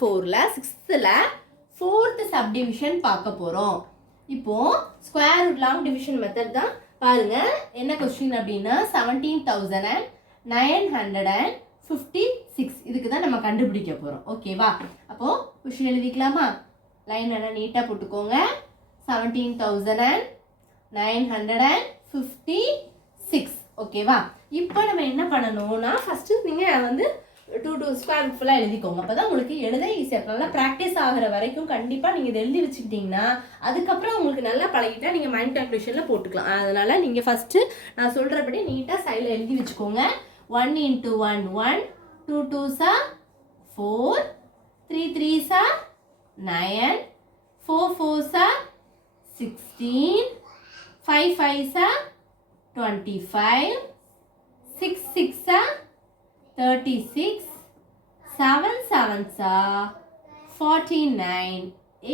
4ல 6th fourth subdivision பார்க்க போறோம். இப்போ square root long division method தான் பாருங்க. என்ன क्वेश्चन அப்படினா 17956 இதுக்கு தான் நம்ம கண்டுபிடிக்க போறோம். ஓகேவா? அப்போ क्वेश्चन எழுதிக்கலாமா? லைன் எல்லாம் நீட்டா போட்டுக்கோங்க. 17956 ஓகேவா? இப்போ நம்ம என்ன பண்ணனும்னா ஃபர்ஸ்ட் நீங்க வந்து 2 ஸ்கொயர் ரூட் ஃபுல்லா எழுதிக்கோங்க. அப்பதான் உங்களுக்கு எழுத ஈஸியா இருக்கும். நல்லா பிராக்டிஸ் ஆகுற வரைக்கும் கண்டிப்பா நீங்க இத எழுதி வச்சிட்டீங்கன்னா அதுக்கு அப்புறம் உங்களுக்கு நல்லா பழகிட்டா நீங்க மைண்ட் கால்குலேஷன்ல போட்டுக்கலாம். அதனால நீங்க ஃபர்ஸ்ட் நான் சொல்றபடி நீட்டா சைடுல எழுதி வச்சுக்கோங்க. 1 into 1 1 2 2s are 4 3 3s are 9 4 4s are 16 5 5s are 25 6 6s are 36 7 7s are 49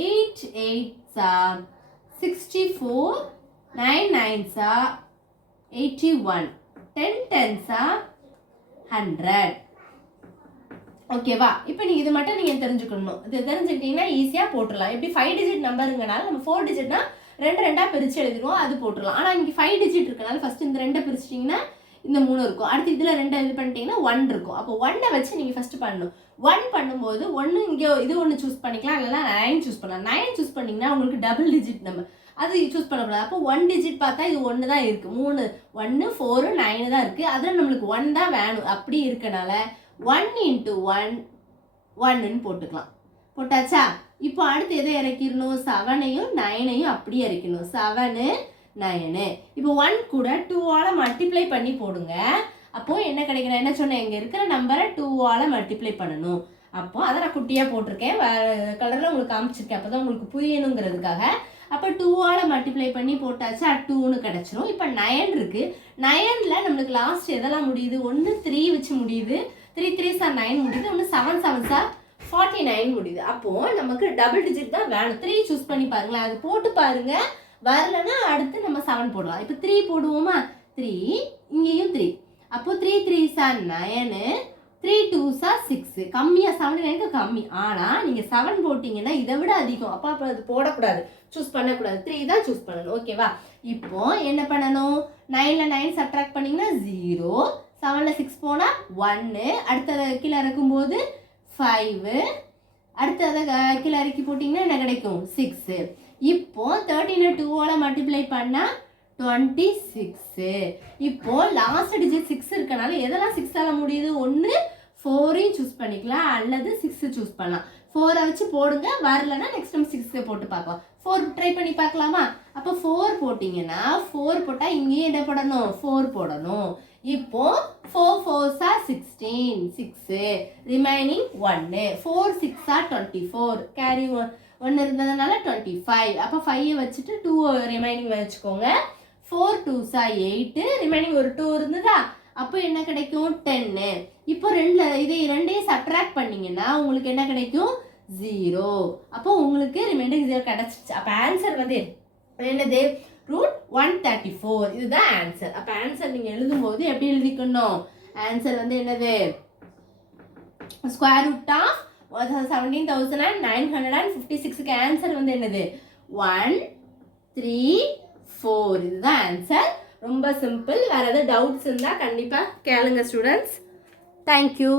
8 8s are 64 9 9s are 81 10 10s are 100 ஓகேவா? இப்போ நீங்க இது மட்டும் நீங்க தெரிஞ்சுக்கணும். இது தெரிஞ்சுக்கிட்டீங்கன்னா ஈஸியா போட்டுடலாம். எப்படி 5 டிஜிட் நம்பருங்கனால நம்ம 4 டிஜிட்னா ரெண்டு ரெண்டா பிரிச்சு எழுதிடுவோம், அது போட்டுடலாம். ஆனா இங்க 5 டிஜிட் இருக்கனால ஃபர்ஸ்ட் இந்த ரெண்டை பிரிச்சிட்டீங்கன்னா இந்த 3 இருக்கும். அடுத்து இதுல ரெண்டை இது பண்ணிட்டீங்கன்னா 1 இருக்கும். அப்போ 1 வச்சு நீங்க ஃபர்ஸ்ட் பண்ணணும். 1 பண்ணும்போது ஒன்னு இங்க இது ஒன்னு சூஸ் பண்ணிக்கலாம், இல்லனா 9 சூஸ் பண்ணலாம். 9 சூஸ் பண்ணீங்கன்னா உங்களுக்கு டபுள் டிஜிட் நம்பர் அது சூஸ் பண்ணக்கூடாது. அப்போ 1 டிஜிட் பார்த்தா இது 1 தான் இருக்கு. 3 1 4 9 தான் இருக்கு. அதுல நம்மளுக்கு 1 தான் வேணும். அப்படி இருக்கனால 1 into 1 1ன்னு போட்டுக்கலாம். போட்டாச்சா? இப்போ அடுத்து எதை இறக்கிடணும்? 7ஐயும் 9ஐயும் அப்படியே இறக்கணும். 7 9. இப்போ 1 கூட 2ஆல மல்டிப்ளை பண்ணி போடுங்க. அப்போ என்ன கிடைக்கும்? என்ன சொன்னேன்? இங்க இருக்கிற நம்பரை 2ஆல மல்டிப்ளை பண்ணணும். அப்போ அதை நான் குட்டியா போட்டிருக்கேன், கலர்ல உங்களுக்கு காமிச்சிருக்கேன், அப்பதான் உங்களுக்கு புரியணுங்கிறதுக்காக. அப்போ 2ஆல மல்டிப்ளை பண்ணி போட்டாச்சா 2ன்னு கிடைச்சிரும். இப்போ 9 இருக்கு. 9ல நம்மளுக்கு லாஸ்ட் எதெல்லாம் முடியுது? 1 3 வச்சு முடியுது, 3 3s are 9 முடியுது, 1 7 7s are 49 முடியுது. அப்போ நமக்கு டபுள் டிஜிட் தான் வேணும். 3 சூஸ் பண்ணி பாருங்களேன். அது போட்டு பாருங்க. வரலன்னா அடுத்து நம்ம 7 போடலாம். இப்போ 3 போடுவோமா? 3 இங்கேயும் 3. அப்போ 3 3s are 9 3 2s are 6. கம்மியா 79க்கு கம்மி. ஆனா நீங்க 7 போட்டீங்கன்னா இதை விட அதிகம். அப்போ அது போடக்கூடாது, சூஸ் பண்ணக்கூடாது. 3 தான் சூஸ் பண்ணணும். ஓகேவா? இப்போ என்ன பண்ணணும்? 9ல 9 சப்ட்ராக்ட் பண்ணீங்கன்னா 0, 7ல 6 போனா 1, அடுத்ததை கீழே இறக்கும்போது 5, அடுத்ததை கீழே இறக்கி போட்டிங்கன்னா என்ன கிடைக்கும்? 6. இப்போ 13 2ஆல மல்டிப்ளை பண்ணா 26. இப்போ லாஸ்ட் டிஜிட் 6 இருக்கனால எதெல்லாம் 6ஆல முடியுது? 1 4ஐயும் சூஸ் பண்ணிக்கலாம், அல்லது 6 சூஸ் பண்ணலாம். 4 வச்சு போடுங்க. வரலன்னா நெக்ஸ்ட் டைம் 6 போட்டு பார்க்கலாம். 4 ட்ரை பண்ணி பார்க்கலாமா? அப்போ 4 போட்டீங்கன்னா 4 போட்டா இங்கேயே என்ன போடணும்? 4 போடணும். இப்போ 4 4s are 16 6 remaining 1 4 6 are 24 carry 1 இருந்ததுனால 25. அப்போ 5 வச்சுட்டு 2 ரிமைனிங் வச்சுக்கோங்க. 4 2s are 8 ரிமைனிங் ஒரு 2 இருந்ததா? அப்போ என்ன கிடைக்கும்? 10. இப்போ இதை ரெண்டையும் சப்ட்ராக்ட் பண்ணீங்கன்னா உங்களுக்கு என்ன கிடைக்கும்? 0. அப்போ உங்களுக்கு ரிமைனிங் 0 கிடைச்சிச்சு. அப்போ ஆன்சர் வந்து என்னது? √134. இதுதான் ஆன்சர். அப்ப ஆன்சர் நீங்க எழுதும்போது எப்படி எழுதிக்கணும்? ஆன்சர் வந்து என்னது? ஸ்கொயர் ரூட் ஆஃப் 17956க்கு ஆன்சர் வந்து என்னது? 134. இதுதான் ஆன்சர். ரொம்ப சிம்பிள். வேற ஏதாவது டவுட்ஸ் இருந்தா கண்டிப்பா கேளுங்க ஸ்டூடெண்ட்ஸ். தேங்க்யூ.